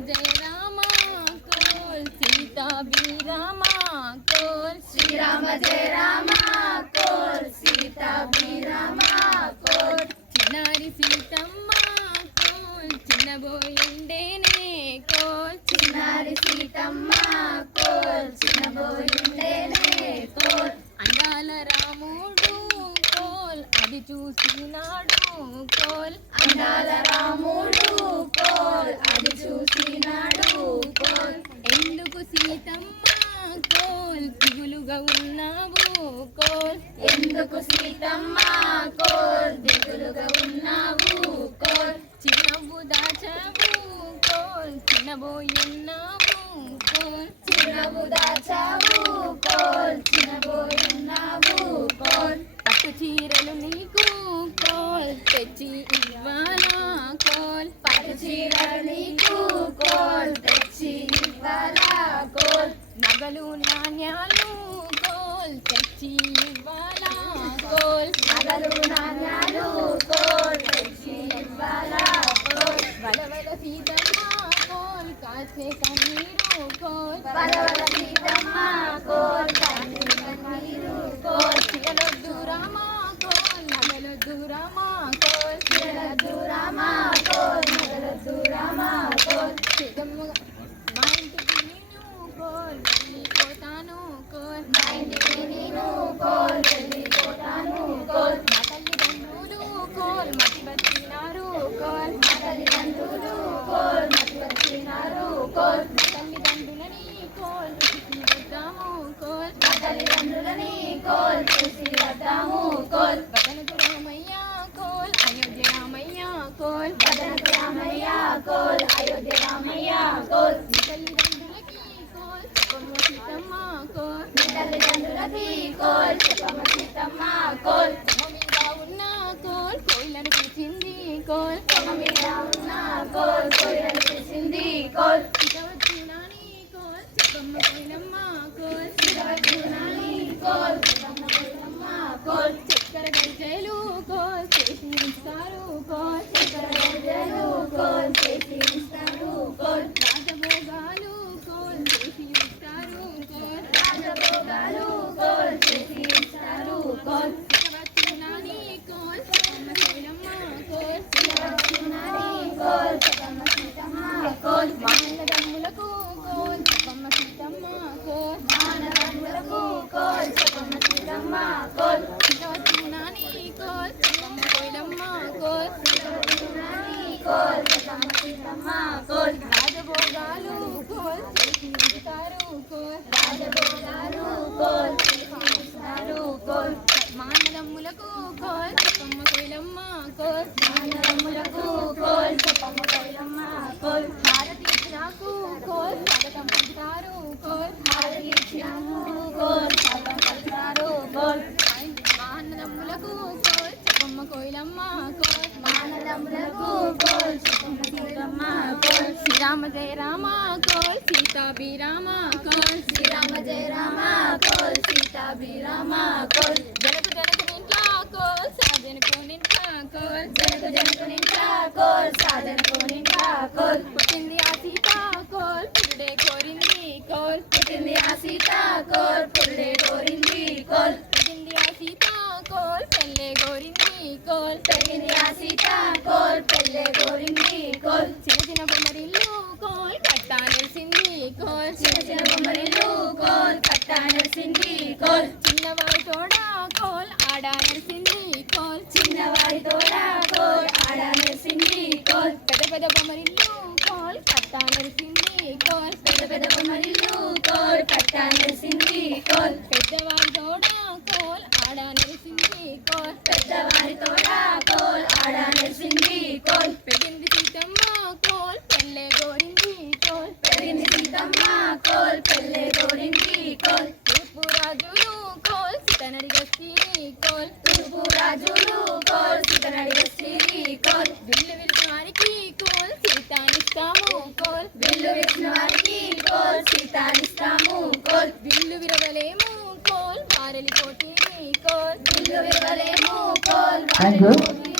జయ రామ కోల్ సీతాభిరామ కోల్ శ్రీరామ జయ రామ కోల్ సీతాభిరామ కోల్ చిన్నారి సీతమ్మ కోల్ చిన్నబోయుండేనే కోల్ చిన్నారి సీతమ్మ కోల్ చిన్నబోయుండేనే కోల్ అందాల రాముడు కోల్ అది చూసినాడు కోల్ అందాల రాముడు చిన్నవు దాచావు కోల్ చిన్నబోయున్నావు కోల్ పట్టు చీరలు నీకు కోల్ తెచ్చి ఇవ్వాలా కోల్. పట్టు చీరలు నీకు కోల్ తెచ్చి ఇవ్వాలా కోల్. నగలు నాణ్యాలు కోల్ తెచ్చి ఇవ్వాలా కోల్. నగలు నాణ్యాలు కోల్ తెచ్చి ఇవ్వాలా కోల్. వలవల సీతమ్మ కోల్ కాచే కన్నీరు కోల్ కోల్ కన్నీరు కన్నీరు కోల్ చీరలొద్దు రామా కోల్ నగలొద్దు రామా కోల్ చిరలద్దు రామా కోల్ నగలద్దు రామా కోల్ సీతమ్మ మా ఇంటికి నేను కోల్ వెళ్ళిపోతాను కోల్ మా ఇంటికి నేను కోల్ వెళ్ళిపోతాను కోల్ మా తల్లిదండ్రులు కోల్ మతి బతికినారు కోల్ మా తల్లిదండ్రులు కోల్ మతి వచ్చినారు కోల్ మా తల్లిదండ్రులని కోల్ చూసి వద్దాము కోల్ మా తల్లిదండ్రులని కోల్ చూసి వద్దాము కోల్. వదనకు రామయ్య కోల్ అయోధ్య రామయ్య కోల్. వదనకు రామయ్య కోల్ అయోధ్య రామయ్య కోల్. తల్లిదండ్రులకి కోల్ చెప్పమ్మ సీతమ్మ కోల్. తల్లిదండ్రులకి కోల్ చెప్పమ్మ సీతమ్మ కోల్. మీద ఉన్న కోల్ కోయిలను పిలిచింది కోల్. మీద ఉన్న కోల్ కోయిలను పిలిచింది కోల్ ఇక వచ్చినాని కోల్ చెప్పమ్మ కోయిలమ్మ కోల్ శివజీవనాని కోల్ చెప్పమ్మ కోయిలమ్మ కోల్ చక్కెర గంజలు కోల్ చేసి ఇస్తారు కోల్ చక్కెర గంజలు కోల్ చేసి ఇస్తారు కోల్ రాజభోగాలు కోల్ చేసి ఇస్తారు కోల్ రాజభోగాలు కోల్ చేసి ఇస్తారు కోల్ ఇక వచ్చినాని కోల్ చెప్పమ్మ కోయిలమ్మ కోల్ శివజీవనాని కోల్ చెప్పమ్మ సీతమ్మ కోల్ మానదమ్ములకు కోల్ చెప్పమ్మ సీతమ్మ కోల్ మానవులకు కోల్ చెప్పమ్మ సీతమ్మ కోల్ ఇక వచ్చినాని కోల్ చెప్పమ్మ కోయిలమ్మ కోల్ శివజీవనాని కోల్ చెప్పమ్మ సీతమ్మ కోల్ రాజభోగాలు కోల్ చేసి కోల్ రాజభోగాలు కోల్ కోల్ కోల్ చెప్పమ్మ కోయిలమ్మ కోల్ కోల్ చెప్పమ్మ కోయిలమ్మ కోల్ కోల్ స్వాగతం పలుకుతారు కోల్ కోల్ కోల్ కోల్ చెప్పమ్మ కోయిలమ్మ కోల్ మానవులకు కోల్ సీతమ్మ కోల్. శ్రీరామ జయ రామ కోల్ సీతాభిరామ కోల్. శ్రీరామ జయ రామ కోల్ సీతాభిరామ కోల్. జనకు జనకు నింట్లా కోల్ సాజనకు నింట్లా కోల్. జనకు జనకు నింటా కోల్ సాధనకు కోల్ పుట్టింది ఆ సీత కోల్ పురుడే కోరింది కోల్ పుట్టింది ఆ సీత కోల్ పుల్లే కోరింది కోల్ పుట్టింది ఆ సీత కోల్ పెళ్ళే కోరింది కోల్ పెరిగింది ఆ సీత కోల్ పెళ్ళే కోరింది కోల్ చిన్న చిన్న బొమ్మరిల్లు కోల్. కట్టా నిలిసింది కోల్ చిన్న చిన్న బొమ్మరిల్లు కోల్ కట్టా నడిసింది కోల్ చిన్నవాడి తోడ కోల్ ఆడ నడిసింది కోల్ చిన్నవాడి తోడ కోల్ ఆడ నడిసింది కోల్ పెద్ద పెద్ద బొమ్మరిల్లు కోల్ కట్టా నడిసింది కోల్ పెద్ద పెద్ద బొమ్మరిల్లు కోల్ కట్టా నడిసింది కోల్ పెద్దవాడి తోడ కోల్ ఆడ నడిసింది కోల్ పెద్దవాడి తోడ కోల్ ఆడ నడిసింది కోల్ పెట్టింది సీతమ్మ కోల్ పెళ్ళే గోరింది కోల్ పెరిగింది సీతమ్మ కోల్ పెళ్ళే కోరింది కోల్ తూర్పు రాజులు కోల్ సితనడిగస్తిరి కోల్ తూర్పు రాజులు కోల్ సీతనడిగస్తిరి కోల్ విల్లు విలువానికి కోల్ సీతానిస్తాము కోల్ విల్లు విష్ణువారికి కోల్ సీతానిస్తాము కోల్. విల్లు విరవలేము. కోల్. వారలి కోటిని కోల్. విల్లు విరవలేము. కోల్.